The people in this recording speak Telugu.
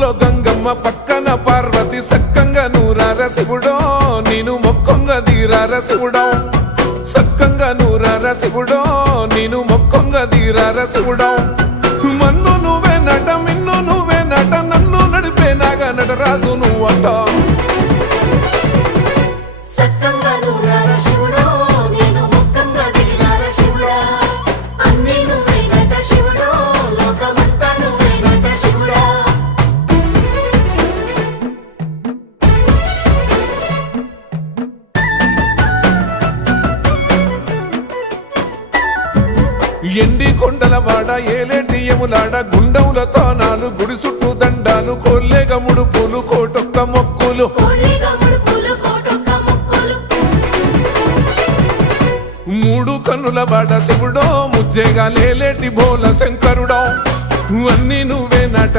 ఊళ్ళో గంగమ్మ పక్కన పార్వతి సక్కంగా నూరార శివుడో నేను మొక్కంగా దీరార శివుడో సక్కంగా నూరార శివుడో నేను మొక్కంగా దీరార శివుడో మన్ను నువ్వే నట మిన్ను నువ్వే నట నన్ను నడిపే నాగా నటరాజు నువ్వట ఎండి కొండల వాడ ఏలేటి యములాడ గుండములతో నాలు గుడి చుట్టూ దండాలు కోల్లేగ ముడుపులు కోటొక్క మొక్కులు మూడు కన్నుల వాడ శివుడో ముజ్జేగా లేలేటి బోల శంకరుడో అన్నీ నువ్వే నట